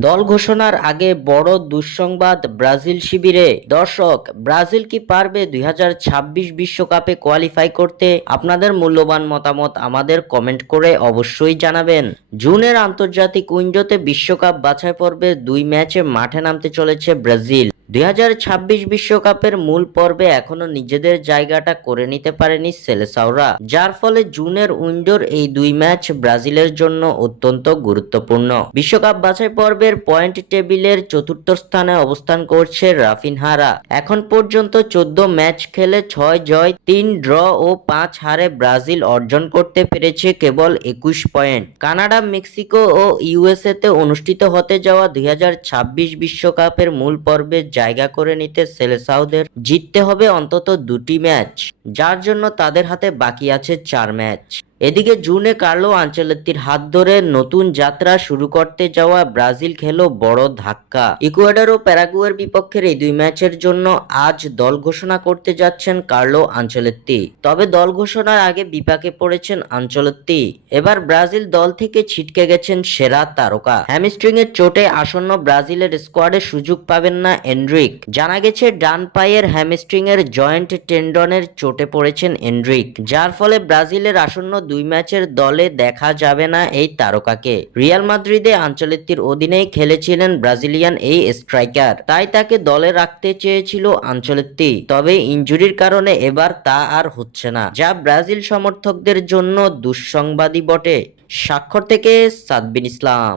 দল ঘোষণার আগে বড় দুঃসংবাদ ব্রাজিল শিবিরে। দর্শক, ব্রাজিল কি পারবে 2026 বিশ্বকাপে কোয়ালিফাই করতে? আপনাদের মূল্যবান মতামত আমাদের কমেন্ট করে অবশ্যই জানাবেন। জুনের আন্তর্জাতিক উইন্ডোতে বিশ্বকাপ বাছাই পর্বে 2 ম্যাচে মাঠে নামতে চলেছে ব্রাজিল। 2026 বিশ্বকাপের মূল পর্বে এখনো নিজেদের জায়গাটা করে নিতে পারেনি সেলেসাওরা, যার ফলে জুনের উইন্ডোর এই 2 ম্যাচ ব্রাজিলের জন্য অত্যন্ত গুরুত্বপূর্ণ। বিশ্বকাপ বাছাই পর্বের পয়েন্ট টেবিলের চতুর্থ স্থানে অবস্থান করছে রাফিনহারা। এখন পর্যন্ত 14 ম্যাচ খেলে 6 জয়, 3 ড্র ও 5 হারে ব্রাজিল অর্জন করতে পেরেছে কেবল 21 পয়েন্ট। কানাডা, মেক্সিকো ও ইউএসএ তে অনুষ্ঠিত হতে যাওয়া 2026 বিশ্বকাপের মূল পর্বে জায়গা করে নিতে সেলেসাওদের জিততে হবে অন্তত 2টি ম্যাচ, যার জন্য তাদের হাতে বাকি আছে 4 ম্যাচ। এদিকে জুনে কার্লো আনচেলত্তির হাত ধরে নতুন যাত্রা শুরু করতে যাওয়া ব্রাজিল খেলো বড় ধাক্কা। ইকুয়েডর ও প্যারাগুয়ের বিপক্ষের এই 2 ম্যাচের জন্য আজ দল ঘোষণা করতে যাচ্ছেন কার্লো আনচেলত্তি। তবে দল ঘোষণার আগে বিপাকে পড়েছেন আনচেলত্তি। এবার ব্রাজিল দল থেকে ছিটকে গেছেন সেরা তারকা। হ্যামস্ট্রিং এর চোটে আসন্ন ব্রাজিলের স্কোয়াডে সুযোগ পাবেন না এনরিক। জানা গেছে ডান পায়ের হ্যামস্ট্রিং এর জয়েন্ট টেন্ডনের চোটে পড়েছেন এনরিক, যার ফলে ব্রাজিলের আসন্ন 2 ম্যাচের দলে দেখা যাবে না এই তারকাকে। রিয়াল মাদ্রিদে আনচেলত্তির অধীনেই খেলেছিলেন ব্রাজিলিয়ান এই স্ট্রাইকার, তাই তাকে দলে রাখতে চেয়েছিল আনচেলত্তি। তবে ইনজুরির কারণে এবার তা আর হচ্ছে না, যা ব্রাজিল সমর্থকদের জন্য দুঃসংবাদই বটে। স্বাক্ষর থেকে সাদবিন ইসলাম।